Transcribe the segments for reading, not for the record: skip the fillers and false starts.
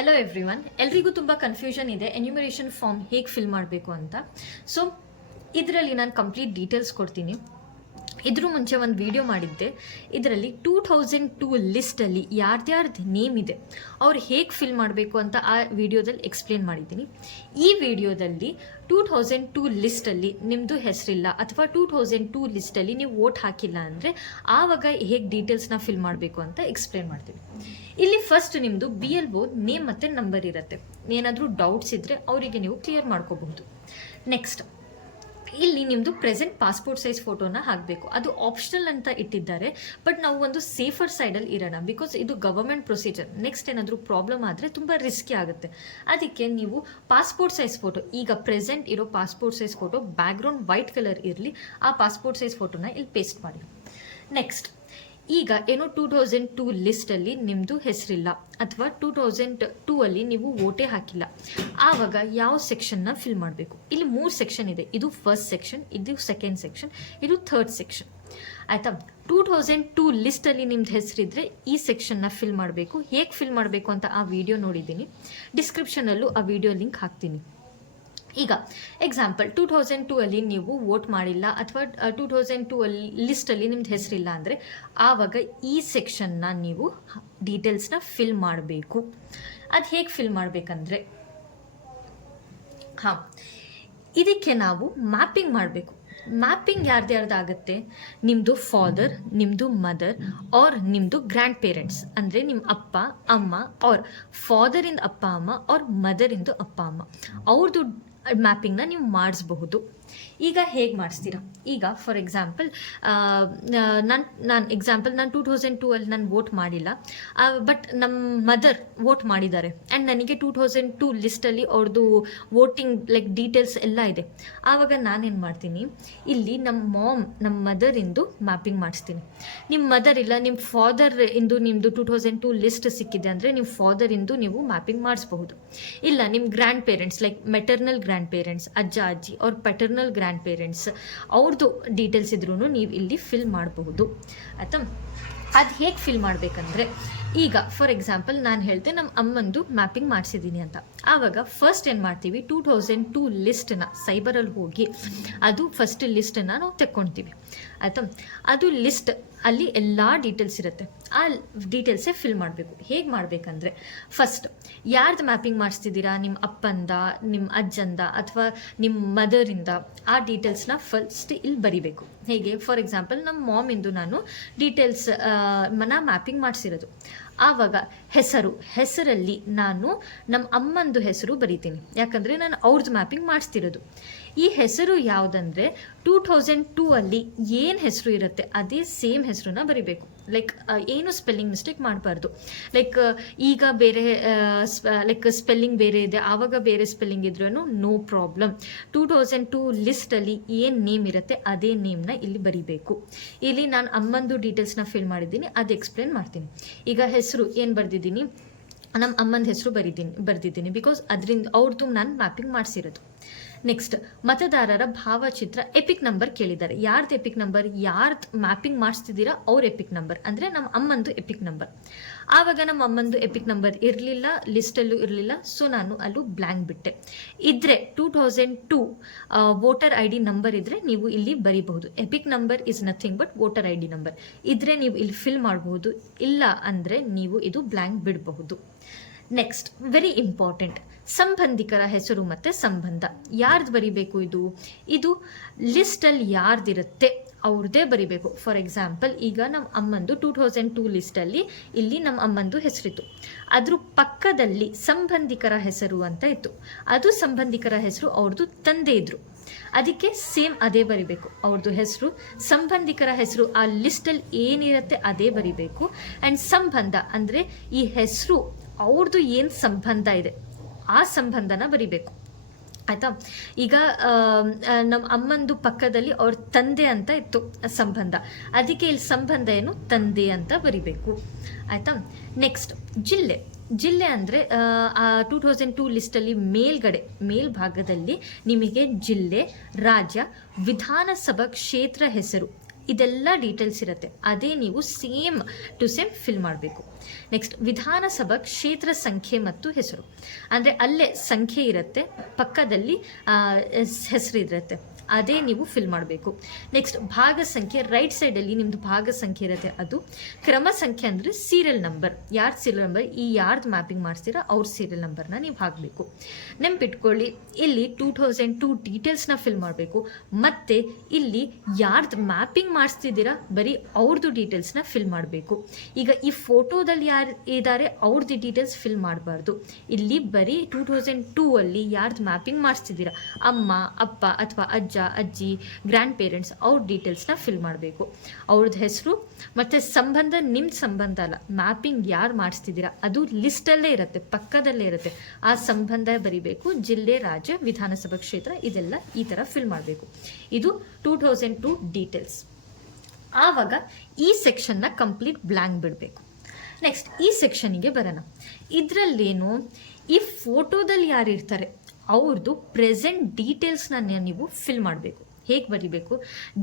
Hello everyone, ಎಲ್ರಿಗೂ ತುಂಬ confusion ಇದೆ ಎನ್ಯುಮರೇಷನ್ ಫಾರ್ಮ್ ಹೇಗೆ ಫಿಲ್ ಮಾಡಬೇಕು ಅಂತ. ಸೊ ಇದರಲ್ಲಿ ನಾನು ಕಂಪ್ಲೀಟ್ ಡೀಟೇಲ್ಸ್ ಕೊಡ್ತೀನಿ. ಇದ್ರ ಮುಂಚೆ ಒಂದು ವಿಡಿಯೋ ಮಾಡಿದ್ದೆ. ಇದರಲ್ಲಿ 2002 ಲಿಸ್ಟಲ್ಲಿ ಯಾರ್ದ್ಯಾರ್ದು ನೇಮ್ ಇದೆ ಅವ್ರು ಹೇಗೆ ಫಿಲ್ ಮಾಡಬೇಕು ಅಂತ ಆ ವಿಡಿಯೋದಲ್ಲಿ ಎಕ್ಸ್ಪ್ಲೇನ್ ಮಾಡಿದ್ದೀನಿ. ಈ ವಿಡಿಯೋದಲ್ಲಿ 2002 ಲಿಸ್ಟಲ್ಲಿ ನಿಮ್ಮದು ಹೆಸರಿಲ್ಲ ಅಥವಾ 2002 ಲಿಸ್ಟಲ್ಲಿ ನೀವು ವೋಟ್ ಹಾಕಿಲ್ಲ ಅಂದರೆ ಆವಾಗ ಹೇಗೆ ಡೀಟೇಲ್ಸ್ನ ಫಿಲ್ ಮಾಡಬೇಕು ಅಂತ ಎಕ್ಸ್ಪ್ಲೇನ್ ಮಾಡ್ತೀನಿ. ಇಲ್ಲಿ ಫಸ್ಟ್ ನಿಮ್ಮದು BLO ನೇಮ್ ಮತ್ತು ನಂಬರ್ ಇರುತ್ತೆ. ಏನಾದರೂ ಡೌಟ್ಸ್ ಇದ್ದರೆ ಅವರಿಗೆ ನೀವು ಕ್ಲಿಯರ್ ಮಾಡ್ಕೋಬಹುದು. ನೆಕ್ಸ್ಟ್ ಇಲ್ಲಿ ನಿಮ್ಮದು ಪ್ರೆಸೆಂಟ್ ಪಾಸ್ಪೋರ್ಟ್ ಸೈಜ್ ಫೋಟೋನ ಹಾಕಬೇಕು. ಅದು ಆಪ್ಷನಲ್ ಅಂತ ಇಟ್ಟಿದ್ದಾರೆ, ಬಟ್ ನಾವು ಒಂದು ಸೇಫರ್ ಸೈಡಲ್ಲಿ ಇರೋಣ. ಬಿಕಾಸ್ ಇದು ಗವರ್ಮೆಂಟ್ ಪ್ರೊಸೀಜರ್. ನೆಕ್ಸ್ಟ್ ಏನಾದರೂ ಪ್ರಾಬ್ಲಮ್ ಆದರೆ ತುಂಬ ರಿಸ್ಕಿ ಆಗುತ್ತೆ. ಅದಕ್ಕೆ ನೀವು ಪಾಸ್ಪೋರ್ಟ್ ಸೈಜ್ ಫೋಟೋ, ಈಗ ಪ್ರೆಸೆಂಟ್ ಇರೋ passport size photo background white colour ಇರಲಿ, ಆ ಪಾಸ್ಪೋರ್ಟ್ ಸೈಜ್ ಫೋಟೋನ ಇಲ್ಲಿ ಪೇಸ್ಟ್ ಮಾಡಿ. ನೆಕ್ಸ್ಟ್ ಈಗ ಏನೋ 2002 ಲಿಸ್ಟಲ್ಲಿ ನಿಮ್ಮದು ಹೆಸರಿಲ್ಲ ಅಥವಾ 2002 ಅಲ್ಲಿ ನೀವು ವೋಟೇ ಹಾಕಿಲ್ಲ, ಆವಾಗ ಯಾವ ಸೆಕ್ಷನ್ನ ಫಿಲ್ ಮಾಡಬೇಕು? ಇಲ್ಲಿ 3 ಸೆಕ್ಷನ್ ಇದೆ. ಇದು ಫಸ್ಟ್ ಸೆಕ್ಷನ್, ಇದು ಸೆಕೆಂಡ್ ಸೆಕ್ಷನ್, ಇದು ಥರ್ಡ್ ಸೆಕ್ಷನ್. ಆಯಿತಾ? 2002 ಲಿಸ್ಟಲ್ಲಿ ನಿಮ್ದು ಹೆಸರಿದ್ರೆ ಈ ಸೆಕ್ಷನ್ನ ಫಿಲ್ ಮಾಡಬೇಕು. ಹೇಗೆ ಫಿಲ್ ಮಾಡಬೇಕು ಅಂತ ಆ ವಿಡಿಯೋ ನೋಡಿದ್ದೀನಿ. ಡಿಸ್ಕ್ರಿಪ್ಷನಲ್ಲೂ ಆ ವಿಡಿಯೋ ಲಿಂಕ್ ಹಾಕ್ತೀನಿ. ಈಗ ಎಕ್ಸಾಂಪಲ್ 2002 ಅಲ್ಲಿ ನೀವು ವೋಟ್ ಮಾಡಿಲ್ಲ ಅಥವಾ 2002 ಅಲ್ಲಿ ಲಿಸ್ಟಲ್ಲಿ ನಿಮ್ದು ಹೆಸರಿಲ್ಲ ಅಂದರೆ ಆವಾಗ ಈ ಸೆಕ್ಷನ್ನ ನೀವು ಡೀಟೇಲ್ಸ್ನ ಫಿಲ್ ಮಾಡಬೇಕು. ಅದು ಹೇಗೆ ಫಿಲ್ ಮಾಡಬೇಕಂದ್ರೆ, ಇದಕ್ಕೆ ನಾವು ಮ್ಯಾಪಿಂಗ್ ಮಾಡಬೇಕು. ಮ್ಯಾಪಿಂಗ್ ಯಾರ್ದಾಗುತ್ತೆ? ನಿಮ್ಮದು ಫಾದರ್, ನಿಮ್ಮದು ಮದರ್ ಆರ್ ನಿಮ್ಮದು ಗ್ರ್ಯಾಂಡ್ ಪೇರೆಂಟ್ಸ್, ಅಂದರೆ ನಿಮ್ಮ ಅಪ್ಪ ಅಮ್ಮ ಆರ್ ಫಾದರಿಂದ ಅಪ್ಪ ಅಮ್ಮ ಆರ್ ಮದರಿಂದ ಅಪ್ಪ ಅಮ್ಮ, ಅವ್ರದ್ದು ಮ್ಯಾಪಿಂಗ್ನ ನೀವು ಮಾಡಿಸ್ಬಹುದು. ಈಗ ಹೇಗೆ ಮಾಡಿಸ್ತೀರಾ? ಈಗ ಫಾರ್ ಎಕ್ಸಾಂಪಲ್ ನಾನು 2002 ಅಲ್ಲಿ ನಾನು ವೋಟ್ ಮಾಡಿಲ್ಲ, ಬಟ್ ನಮ್ಮ ಮದರ್ ವೋಟ್ ಮಾಡಿದ್ದಾರೆ ಆ್ಯಂಡ್ ನನಗೆ 2002 ಲಿಸ್ಟಲ್ಲಿ ಅವ್ರದ್ದು ವೋಟಿಂಗ್ ಡೀಟೇಲ್ಸ್ ಎಲ್ಲ ಇದೆ. ಆವಾಗ ನಾನೇನು ಮಾಡ್ತೀನಿ, ಇಲ್ಲಿ ನಮ್ಮ ಮದರಿಂದು ಮ್ಯಾಪಿಂಗ್ ಮಾಡಿಸ್ತೀನಿ. ನಿಮ್ಮ ಮದರ್ ಇಲ್ಲ, ನಿಮ್ಮ ಫಾದರ್ ಇಂದು ನಿಮ್ಮದು 2002 ಲಿಸ್ಟ್ ಸಿಕ್ಕಿದೆ ಅಂದರೆ ನಿಮ್ಮ ಫಾದರಿಂದು ನೀವು ಮ್ಯಾಪಿಂಗ್ ಮಾಡಿಸ್ಬಹುದು. ಇಲ್ಲ ನಿಮ್ಮ grand parents maternal grand parents, ಅಜ್ಜ ಅಜ್ಜಿ ಅವ್ರ ಪೆಟರ್ನಲ್ ಗ್ರ್ಯಾಂಡ್ ಪೇರೆಂಟ್ಸ್ ಅವ್ರದ್ದು ಡೀಟೇಲ್ಸ್ ಇದ್ರೂ ನೀವು ಇಲ್ಲಿ ಫಿಲ್ ಮಾಡಬಹುದು. ಆಯಿತಾ? ಅದು ಹೇಗೆ ಫಿಲ್ ಮಾಡಬೇಕಂದ್ರೆ, ಈಗ ಫಾರ್ ಎಕ್ಸಾಂಪಲ್ ನಾನು ಹೇಳ್ತೆ ನಮ್ಮ ಅಮ್ಮಂದು ಮ್ಯಾಪಿಂಗ್ ಮಾಡಿಸಿದ್ದೀನಿ ಅಂತ. ಆವಾಗ ಫಸ್ಟ್ ಏನು ಮಾಡ್ತೀವಿ, 2002 ಲಿಸ್ಟನ್ನ ಸೈಬರಲ್ಲಿ ಹೋಗಿ ಅದು ಫಸ್ಟ್ ಲಿಸ್ಟನ್ನು ನಾವು ತೆಕ್ಕೊಳ್ತೀವಿ. ಆಯಿತಾ? ಅದು ಲಿಸ್ಟ್ ಅಲ್ಲಿ ಎಲ್ಲ ಡೀಟೇಲ್ಸ್ ಇರುತ್ತೆ. ಆ ಡೀಟೇಲ್ಸೇ ಫಿಲ್ ಮಾಡಬೇಕು. ಹೇಗೆ ಮಾಡಬೇಕಂದ್ರೆ, ಫಸ್ಟ್ ಯಾರ್ದು ಮ್ಯಾಪಿಂಗ್ ಮಾಡಿಸ್ತಿದ್ದೀರಾ, ನಿಮ್ಮ ಅಪ್ಪಂದ, ನಿಮ್ಮ ಅಜ್ಜಂದ ಅಥವಾ ನಿಮ್ಮ ಮದರಿಂದ, ಆ ಡೀಟೇಲ್ಸ್ನ ಫಸ್ಟ್ ಇಲ್ಲಿ ಬರಿಬೇಕು. ಹೇಗೆ? ಫಾರ್ ಎಕ್ಸಾಂಪಲ್ ನಮ್ಮ ಮಾಮಿಂದು ನಾನು ಡೀಟೇಲ್ಸ್ ಮ್ಯಾಪಿಂಗ್ ಮಾಡಿಸಿರೋದು. ಆವಾಗ ಹೆಸರಲ್ಲಿ ನಾನು ನಮ್ಮ ಅಮ್ಮಂದು ಹೆಸರು ಬರಿತೀನಿ, ಯಾಕಂದರೆ ನಾನು ಅವ್ರದ್ದು ಮ್ಯಾಪಿಂಗ್ ಮಾಡಿಸ್ತಿರೋದು. ಈ ಹೆಸರು ಯಾವುದಂದರೆ 2002 ಅಲ್ಲಿ ಏನು ಹೆಸರು ಇರುತ್ತೆ ಅದೇ ಸೇಮ್ ಹೆಸರನ್ನ ಬರಿಬೇಕು. ಏನು ಸ್ಪೆಲ್ಲಿಂಗ್ ಮಿಸ್ಟೇಕ್ ಮಾಡಬಾರ್ದು. ಈಗ ಬೇರೆ ಸ್ಪೆಲ್ಲಿಂಗ್ ಬೇರೆ ಇದೆ, ಆವಾಗ ಬೇರೆ ಸ್ಪೆಲ್ಲಿಂಗ್ ಇದ್ರೂ ನೋ ಪ್ರಾಬ್ಲಮ್. 2002 ಲಿಸ್ಟಲ್ಲಿ ಏನು ನೇಮ್ ಇರುತ್ತೆ ಅದೇ ನೇಮ್ನ ಇಲ್ಲಿ ಬರಿಬೇಕು. ಇಲ್ಲಿ ನಾನು ಅಮ್ಮಂದು ಡೀಟೇಲ್ಸ್ನ ಫಿಲ್ ಮಾಡಿದ್ದೀನಿ, ಅದು ಎಕ್ಸ್ಪ್ಲೇನ್ ಮಾಡ್ತೀನಿ. ಈಗ ಹೆಸರು ಏನು ಬರೆದಿದ್ದೀನಿ, ನಮ್ಮ ಅಮ್ಮಂದು ಹೆಸರು ಬರೆದಿದ್ದೀನಿ ಬಿಕಾಸ್ ಅದರಿಂದ ಅವ್ರದ್ದು ನಾನು ಮ್ಯಾಪಿಂಗ್ ಮಾಡಿಸಿರೋದು. ನೆಕ್ಸ್ಟ್ ಮತದಾರರ ಭಾವಚಿತ್ರ ಎಪಿಕ್ ನಂಬರ್ ಕೇಳಿದ್ದಾರೆ. ಯಾರ್ದು ಎಪಿಕ್ ನಂಬರ್? ಯಾರ್ದು ಮ್ಯಾಪಿಂಗ್ ಮಾಡಿಸ್ತಿದ್ದೀರಾ ಅವ್ರ ಎಪಿಕ್ ನಂಬರ್, ಅಂದರೆ ನಮ್ಮ ಅಮ್ಮಂದು ಎಪಿಕ್ ನಂಬರ್. ಆವಾಗ ನಮ್ಮ ಅಮ್ಮಂದು ಎಪಿಕ್ ನಂಬರ್ ಇರಲಿಲ್ಲ, ಲಿಸ್ಟಲ್ಲೂ ಇರಲಿಲ್ಲ, ಸೊ ನಾನು ಅಲ್ಲೂ ಬ್ಲ್ಯಾಂಕ್ ಬಿಟ್ಟೆ. ಇದ್ದರೆ 2002 ವೋಟರ್ ID ನಂಬರ್ ಇದ್ದರೆ ನೀವು ಇಲ್ಲಿ ಬರೀಬಹುದು. EPIC number is nothing but voter ID number ಇದ್ದರೆ ನೀವು ಇಲ್ಲಿ ಫಿಲ್ ಮಾಡಬಹುದು. ಇಲ್ಲ ಅಂದರೆ ನೀವು ಇದು ಬ್ಲ್ಯಾಂಕ್ ಬಿಡಬಹುದು. ನೆಕ್ಸ್ಟ್ ವೆರಿ ಇಂಪಾರ್ಟೆಂಟ್, ಸಂಬಂಧಿಕರ ಹೆಸರು ಮತ್ತು ಸಂಬಂಧ ಯಾರ್ದು ಬರಿಬೇಕು? ಇದು ಲಿಸ್ಟಲ್ಲಿ ಯಾರ್ದಿರುತ್ತೆ ಅವ್ರದ್ದೇ ಬರಿಬೇಕು. ಫಾರ್ ಎಕ್ಸಾಂಪಲ್ ಈಗ ನಮ್ಮ ಅಮ್ಮಂದು 2002 ಲಿಸ್ಟಲ್ಲಿ ಇಲ್ಲಿ ನಮ್ಮ ಅಮ್ಮಂದು ಹೆಸರಿತ್ತು, ಅದ್ರ ಪಕ್ಕದಲ್ಲಿ ಸಂಬಂಧಿಕರ ಹೆಸರು ಅಂತ ಇತ್ತು. ಅದು ಸಂಬಂಧಿಕರ ಹೆಸರು ಅವ್ರದ್ದು ತಂದೆ ಇದ್ರು, ಅದಕ್ಕೆ ಸೇಮ್ ಅದೇ ಬರಿಬೇಕು. ಅವ್ರದ್ದು ಹೆಸರು, ಸಂಬಂಧಿಕರ ಹೆಸರು, ಆ ಲಿಸ್ಟಲ್ಲಿ ಏನಿರುತ್ತೆ ಅದೇ ಬರಿಬೇಕು. ಆ್ಯಂಡ್ ಸಂಬಂಧ ಅಂದರೆ ಈ ಹೆಸರು ಅವ್ರದ್ದು ಏನು ಸಂಬಂಧ ಇದೆ ಆ ಸಂಬಂಧನ ಬರಿಬೇಕು. ಆಯಿತಾ? ಈಗ ನಮ್ಮ ಅಮ್ಮಂದು ಪಕ್ಕದಲ್ಲಿ ಅವ್ರ ತಂದೆ ಅಂತ ಇತ್ತು ಸಂಬಂಧ, ಅದಕ್ಕೆ ಇಲ್ಲಿ ಸಂಬಂಧ ಏನು, ತಂದೆ ಅಂತ ಬರಿಬೇಕು. ಆಯಿತಾ? ನೆಕ್ಸ್ಟ್ ಜಿಲ್ಲೆ ಅಂದರೆ 2002 ಲಿಸ್ಟಲ್ಲಿ ಮೇಲ್ಭಾಗದಲ್ಲಿ ನಿಮಗೆ ಜಿಲ್ಲೆ, ರಾಜ್ಯ, ವಿಧಾನಸಭಾ ಕ್ಷೇತ್ರ ಹೆಸರು ಇದೆಲ್ಲ ಡೀಟೇಲ್ಸ್ ಇರುತ್ತೆ, ಅದೇ ನೀವು ಸೇಮ್ ಟು ಸೇಮ್ ಫಿಲ್ ಮಾಡಬೇಕು. ನೆಕ್ಸ್ಟ್ ವಿಧಾನಸಭಾ ಕ್ಷೇತ್ರ ಸಂಖ್ಯೆ ಮತ್ತು ಹೆಸರು, ಅಂದರೆ ಅಲ್ಲೇ ಸಂಖ್ಯೆ ಇರುತ್ತೆ, ಪಕ್ಕದಲ್ಲಿ ಹೆಸರು ಇರುತ್ತೆ, ಅದೇ ನೀವು ಫಿಲ್ ಮಾಡಬೇಕು. ನೆಕ್ಸ್ಟ್ ಭಾಗ ಸಂಖ್ಯೆ, ರೈಟ್ ಸೈಡಲ್ಲಿ ನಿಮ್ಮದು ಭಾಗ ಸಂಖ್ಯೆ ಇರುತ್ತೆ, ಅದು ಕ್ರಮ ಸಂಖ್ಯೆ ಅಂದರೆ ಸೀರಿಯಲ್ ನಂಬರ್, ಯಾರು ಸೀರಿಯಲ್ ನಂಬರ್, ಈ ಯಾರ್ದು ಮ್ಯಾಪಿಂಗ್ ಮಾಡಿಸ್ತೀರಾ ಅವ್ರ ಸೀರಿಯಲ್ ನಂಬರ್ನ ನೀವು ಹಾಕಬೇಕು. ನೆನ್ಪಿಟ್ಕೊಳ್ಳಿ, ಇಲ್ಲಿ 2002 ಡೀಟೇಲ್ಸ್ನ ಫಿಲ್ ಮಾಡಬೇಕು, ಮತ್ತು ಇಲ್ಲಿ ಯಾರ್ದು ಮ್ಯಾಪಿಂಗ್ ಮಾಡಿಸ್ತಿದ್ದೀರಾ ಬರೀ ಅವ್ರದ್ದು ಡೀಟೇಲ್ಸ್ನ ಫಿಲ್ ಮಾಡಬೇಕು. ಈಗ ಈ ಫೋಟೋದಲ್ಲಿ ಯಾರು ಇದ್ದಾರೆ ಅವ್ರದ್ದು ಡೀಟೇಲ್ಸ್ ಫಿಲ್ ಮಾಡಬಾರ್ದು. ಇಲ್ಲಿ ಬರೀ 2002 ಅಲ್ಲಿ ಯಾರ್ದು ಮ್ಯಾಪಿಂಗ್ ಮಾಡಿಸ್ತಿದ್ದೀರಾ, ಅಮ್ಮ, ಅಪ್ಪ ಅಥವಾ ಅಜ್ಜ, ಅಜ್ಜಿ, ಗ್ರ್ಯಾಂಡ್ ಪೇರೆಂಟ್ಸ್, ಅವ್ರ ಡೀಟೇಲ್ಸ್ನ ಫಿಲ್ ಮಾಡಬೇಕು. ಅವ್ರದ್ದು ಹೆಸರು ಮತ್ತು ಸಂಬಂಧ, ನಿಮ್ಮ ಸಂಬಂಧ ಅಲ್ಲ, ಮ್ಯಾಪಿಂಗ್ ಯಾರು ಮಾಡಿಸ್ತಿದ್ದೀರಾ ಅದು ಲಿಸ್ಟಲ್ಲೇ ಇರುತ್ತೆ, ಪಕ್ಕದಲ್ಲೇ ಇರುತ್ತೆ, ಆ ಸಂಬಂಧ ಬರಿಬೇಕು. ಜಿಲ್ಲೆ, ರಾಜ್ಯ, ವಿಧಾನಸಭಾ ಕ್ಷೇತ್ರ, ಇದೆಲ್ಲ ಈ ಥರ ಫಿಲ್ ಮಾಡಬೇಕು. ಇದು 2002 ಡೀಟೇಲ್ಸ್. ಆವಾಗ ಈ ಸೆಕ್ಷನ್ನ ಕಂಪ್ಲೀಟ್ ಬ್ಲ್ಯಾಂಕ್ ಬಿಡಬೇಕು. ನೆಕ್ಸ್ಟ್ ಈ ಸೆಕ್ಷನಿಗೆ ಬರೋಣ. ಇದರಲ್ಲೇನು, ಈ ಫೋಟೋದಲ್ಲಿ ಯಾರು ಇರ್ತಾರೆ ಅವ್ರದ್ದು ಪ್ರೆಸೆಂಟ್ ಡೀಟೇಲ್ಸ್ನ ನೀವು ಫಿಲ್ ಮಾಡಬೇಕು. ಹೇಗೆ ಬರೀಬೇಕು,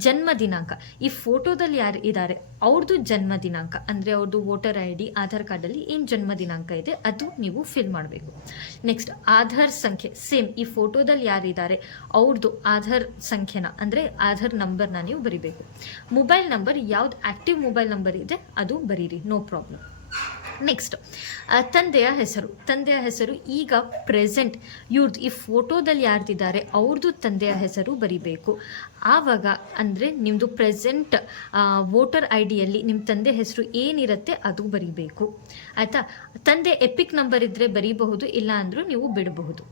ಜನ್ಮ ದಿನಾಂಕ, ಈ ಫೋಟೋದಲ್ಲಿ ಯಾರು ಇದ್ದಾರೆ ಅವ್ರದ್ದು ಜನ್ಮ ದಿನಾಂಕ, ಅಂದರೆ ಅವ್ರದ್ದು ವೋಟರ್ ಐ ಡಿ, ಆಧಾರ್ ಕಾರ್ಡಲ್ಲಿ ಏನು ಜನ್ಮ ದಿನಾಂಕ ಇದೆ ಅದು ನೀವು ಫಿಲ್ ಮಾಡಬೇಕು. ನೆಕ್ಸ್ಟ್ ಆಧಾರ್ ಸಂಖ್ಯೆ, ಸೇಮ್ ಈ ಫೋಟೋದಲ್ಲಿ ಯಾರಿದ್ದಾರೆ ಅವ್ರದ್ದು ಆಧಾರ್ ಸಂಖ್ಯೆನ, ಅಂದರೆ ಆಧಾರ್ ನಂಬರ್ನ ನೀವು ಬರೀಬೇಕು. ಮೊಬೈಲ್ ನಂಬರ್, ಯಾವ್ದು ಆ್ಯಕ್ಟಿವ್ ಮೊಬೈಲ್ ನಂಬರ್ ಇದೆ ಅದು ಬರೀರಿ, ನೋ ಪ್ರಾಬ್ಲಮ್. ನೆಕ್ಸ್ಟ್ ತಂದೆಯ ಹೆಸರು ಈಗ ಪ್ರೆಸೆಂಟ್ ಇವ್ರದ್ದು, ಈ ಫೋಟೋದಲ್ಲಿ ಯಾರ್ದಿದ್ದಾರೆ ಅವ್ರದ್ದು ತಂದೆಯ ಹೆಸರು ಬರಿಬೇಕು. ಆವಾಗ ಅಂದರೆ ನಿಮ್ಮದು ಪ್ರೆಸೆಂಟ್ ವೋಟರ್ ಐ ಡಿಯಲ್ಲಿ ನಿಮ್ಮ ತಂದೆ ಹೆಸರು ಏನಿರುತ್ತೆ ಅದು ಬರಿಬೇಕು, ಆಯಿತಾ. ತಂದೆ ಎಪಿಕ್ ನಂಬರ್ ಇದ್ದರೆ ಬರೀಬಹುದು, ಇಲ್ಲ ಅಂದರೂ ನೀವು ಬಿಡಬಹುದು,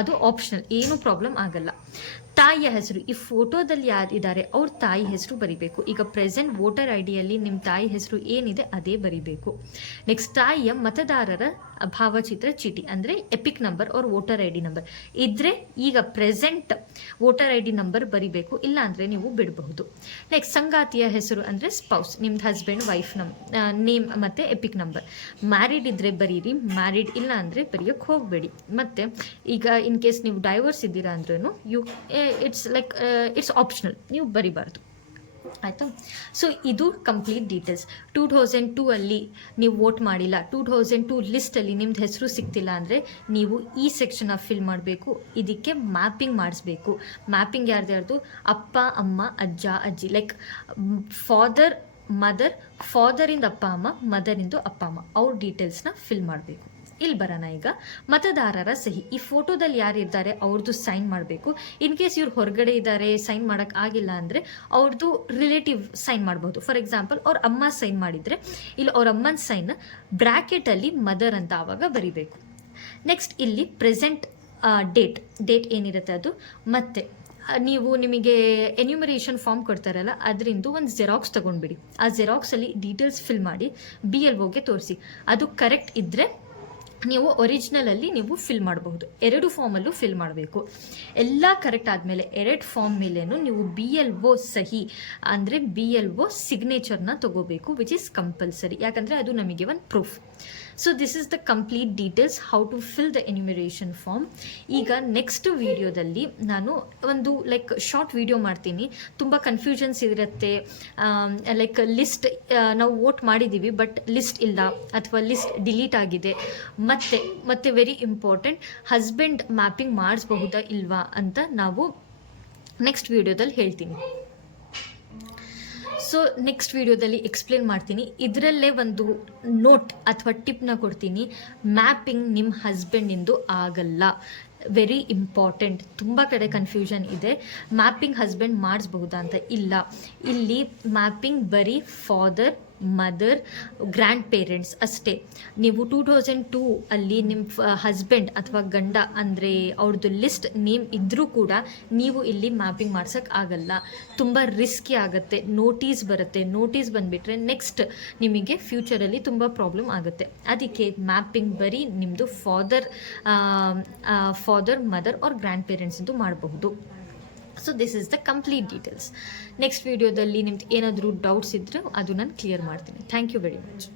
ಅದು ಆಪ್ಷನಲ್, ಏನೂ ಪ್ರಾಬ್ಲಮ್ ಆಗಲ್ಲ. ತಾಯಿಯ ಹೆಸರು, ಈ ಫೋಟೋದಲ್ಲಿ ಯಾರಿದ್ದಾರೆ ಅವ್ರ ತಾಯಿ ಹೆಸರು ಬರಿಬೇಕು. ಈಗ ಪ್ರೆಸೆಂಟ್ ವೋಟರ್ ಐ ಡಿಯಲ್ಲಿ ನಿಮ್ಮ ತಾಯಿ ಹೆಸರು ಏನಿದೆ ಅದೇ ಬರಿಬೇಕು. ನೆಕ್ಸ್ಟ್ ತಾಯಿಯ ಮತದಾರರ ಭಾವಚಿತ್ರ ಚೀಟಿ, ಅಂದರೆ ಎಪಿಕ್ ನಂಬರ್ ಅವ್ರ ವೋಟರ್ ಐ ಡಿ ನಂಬರ್ ಇದ್ದರೆ ಈಗ present voter I D number ಬರಿಬೇಕು, ಇಲ್ಲ ಅಂದರೆ ನೀವು ಬಿಡಬಹುದು. ನೆಕ್ಸ್ಟ್ ಸಂಗಾತಿಯ ಹೆಸರು ಅಂದರೆ ಸ್ಪೌಸ್, ನಿಮ್ದು ಹಸ್ಬೆಂಡ್ ವೈಫ್ ನೇಮ್ ಮತ್ತು ಎಪಿಕ್ ನಂಬರ್. ಮ್ಯಾರಿಡ್ ಇದ್ದರೆ ಬರೀರಿ, ಮ್ಯಾರಿಡ್ ಇಲ್ಲ ಅಂದರೆ ಬರೆಯೋಕ್ಕೆ ಹೋಗಬೇಡಿ. ಮತ್ತು ಈಗ ಇನ್ ಕೇಸ್ ನೀವು ಡೈವರ್ಸ್ ಇದ್ದೀರಾ ಅಂದ್ರೂ ಇಟ್ಸ್ ಆಪ್ಷನಲ್, ನೀವು ಬರಿಬಾರ್ದು, ಆಯಿತಾ. ಸೊ ಇದು ಕಂಪ್ಲೀಟ್ ಡೀಟೇಲ್ಸ್. 2002 ಅಲ್ಲಿ ನೀವು ವೋಟ್ ಮಾಡಿಲ್ಲ, 2002 ಲಿಸ್ಟಲ್ಲಿ ನಿಮ್ದು ಹೆಸರು ಸಿಗ್ತಿಲ್ಲ ಅಂದರೆ ನೀವು ಈ ಸೆಕ್ಷನ್ನ ಫಿಲ್ ಮಾಡಬೇಕು. ಇದಕ್ಕೆ ಮ್ಯಾಪಿಂಗ್ ಮಾಡಿಸ್ಬೇಕು. ಮ್ಯಾಪಿಂಗ್ ಯಾರ್ದು, ಅಪ್ಪ, ಅಮ್ಮ, ಅಜ್ಜ, ಅಜ್ಜಿ, ಲೈಕ್ ಫಾದರ್, ಮದರ್, ಫಾದರಿಂದ ಅಪ್ಪ ಅಮ್ಮ, ಮದರಿಂದು ಅಪ್ಪ ಅಮ್ಮ, ಅವ್ರ ಡೀಟೇಲ್ಸ್ನ ಫಿಲ್ ಮಾಡಬೇಕು. ಇಲ್ಲಿ ಬರೋಣ. ಈಗ ಮತದಾರರ ಸಹಿ, ಈ ಫೋಟೋದಲ್ಲಿ ಯಾರು ಇದ್ದಾರೆ ಅವ್ರದ್ದು ಸೈನ್ ಮಾಡಬೇಕು. ಇನ್ ಕೇಸ್ ಇವ್ರು ಹೊರಗಡೆ ಇದ್ದಾರೆ, ಸೈನ್ ಮಾಡೋಕ್ಕೆ ಆಗಿಲ್ಲ ಅಂದರೆ ಅವ್ರದ್ದು ರಿಲೇಟಿವ್ ಸೈನ್ ಮಾಡ್ಬೋದು. ಫಾರ್ ಎಕ್ಸಾಂಪಲ್ ಅವ್ರ ಅಮ್ಮ ಸೈನ್ ಮಾಡಿದರೆ ಇಲ್ಲಿ ಅವ್ರ ಅಮ್ಮನ ಸೈನ್ ಬ್ರ್ಯಾಕೆಟಲ್ಲಿ ಮದರ್ ಅಂತ ಆವಾಗ ಬರಿಬೇಕು. ನೆಕ್ಸ್ಟ್ ಇಲ್ಲಿ ಪ್ರೆಸೆಂಟ್ ಡೇಟ್ ಏನಿರುತ್ತೆ ಅದು, ಮತ್ತು ನಿಮಗೆ ಎನ್ಯುಮರೇಷನ್ ಫಾರ್ಮ್ ಕೊಡ್ತಾರಲ್ಲ ಅದರಿಂದ ಒಂದು ಜೆರಾಕ್ಸ್ ತೊಗೊಂಡ್ಬಿಡಿ. ಆ ಜೆರಾಕ್ಸಲ್ಲಿ ಡೀಟೇಲ್ಸ್ ಫಿಲ್ ಮಾಡಿ BLOಗೆ ತೋರಿಸಿ. ಅದು ಕರೆಕ್ಟ್ ಇದ್ದರೆ ನೀವು ಒರಿಜಿನಲಲ್ಲಿ ನೀವು ಫಿಲ್ ಮಾಡಬಹುದು. 2 ಫಾರ್ಮಲ್ಲೂ ಫಿಲ್ ಮಾಡಬೇಕು. ಎಲ್ಲ ಕರೆಕ್ಟ್ ಆದಮೇಲೆ 2 ಫಾರ್ಮ್ ಮೇಲೇನು ನೀವು BLO ಸಹಿ ಅಂದರೆ BLO ಸಿಗ್ನೇಚರ್ನ ತೊಗೋಬೇಕು, ವಿಚ್ ಈಸ್ ಕಂಪಲ್ಸರಿ, ಯಾಕಂದರೆ ಅದು ನಮಗೆ ಒಂದು proof. So this is the complete details how to fill the enumeration form. ಈಗ ನೆಕ್ಸ್ಟ್ ವಿಡಿಯೋದಲ್ಲಿ ನಾನು ಒಂದು ಶಾರ್ಟ್ ವಿಡಿಯೋ ಮಾಡ್ತೀನಿ. ತುಂಬ ಕನ್ಫ್ಯೂಷನ್ಸ್ ಇರುತ್ತೆ, ಲೈಕ್ ಲಿಸ್ಟ್ ನಾವು ವೋಟ್ ಮಾಡಿದ್ದೀವಿ ಬಟ್ ಲಿಸ್ಟ್ ಇಲ್ಲ, ಅಥವಾ ಲಿಸ್ಟ್ ಡಿಲೀಟ್ ಆಗಿದೆ, ಮತ್ತೆ ವೆರಿ ಇಂಪಾರ್ಟೆಂಟ್, ಹಸ್ಬೆಂಡ್ ಮ್ಯಾಪಿಂಗ್ ಮಾಡಿಸಬಹುದಾ ಇಲ್ವಾ ಅಂತ ನಾವು ನೆಕ್ಸ್ಟ್ ವಿಡಿಯೋದಲ್ಲಿ ಹೇಳ್ತೀನಿ. ಸೊ ನೆಕ್ಸ್ಟ್ ವಿಡಿಯೋದಲ್ಲಿ ಎಕ್ಸ್ಪ್ಲೇನ್ ಮಾಡ್ತೀನಿ. ಇದರಲ್ಲೇ ಒಂದು ನೋಟ್ ಅಥವಾ ಟಿಪ್ನ ಕೊಡ್ತೀನಿ. ಮ್ಯಾಪಿಂಗ್ ನಿಮ್ಮ ಹಸ್ಬೆಂಡಿಂದು ಆಗಲ್ಲ, ವೆರಿ ಇಂಪಾರ್ಟೆಂಟ್. ತುಂಬ ಕಡೆ ಕನ್ಫ್ಯೂಷನ್ ಇದೆ, ಮ್ಯಾಪಿಂಗ್ ಹಸ್ಬೆಂಡ್ ಮಾಡಿಸ್ಬಹುದಾ ಅಂತ. ಇಲ್ಲ, ಇಲ್ಲಿ ಮ್ಯಾಪಿಂಗ್ ಬರೀ ಫಾದರ್, ಮದರ್, ಗ್ರ್ಯಾಂಡ್ ಪೇರೆಂಟ್ಸ್ ಅಷ್ಟೇ. ನೀವು 2002 ಅಲ್ಲಿ ನಿಮ್ಮ ಹಸ್ಬೆಂಡ್ ಅಥವಾ ಗಂಡ ಅಂದರೆ ಅವ್ರದ್ದು ಲಿಸ್ಟ್ ನೇಮ್ ಇದ್ದರೂ ಕೂಡ ನೀವು ಇಲ್ಲಿ ಮ್ಯಾಪಿಂಗ್ ಮಾಡ್ಸೋಕ್ಕೆ ಆಗಲ್ಲ, ತುಂಬ ರಿಸ್ಕಿ ಆಗುತ್ತೆ. ನೋಟಿಸ್ ಬರುತ್ತೆ, ನೋಟಿಸ್ ಬಂದುಬಿಟ್ರೆ ನೆಕ್ಸ್ಟ್ ನಿಮಗೆ ಫ್ಯೂಚರಲ್ಲಿ ತುಂಬ ಪ್ರಾಬ್ಲಮ್ ಆಗುತ್ತೆ. ಅದಕ್ಕೆ ಮ್ಯಾಪಿಂಗ್ ಬರೀ ನಿಮ್ಮದು ಫಾದರ್, ಮದರ್ ಆರ್ ಗ್ರ್ಯಾಂಡ್ ಪೇರೆಂಟ್ಸಿಂದು ಮಾಡಬಹುದು. So this is the complete details. Next ವಿಡಿಯೋದಲ್ಲಿ ನಿಮ್ದು ಏನಾದರೂ ಡೌಟ್ಸ್ ಇದ್ದರೆ ಅದು ನಾನು ಕ್ಲಿಯರ್ ಮಾಡ್ತೀನಿ. Thank you very much.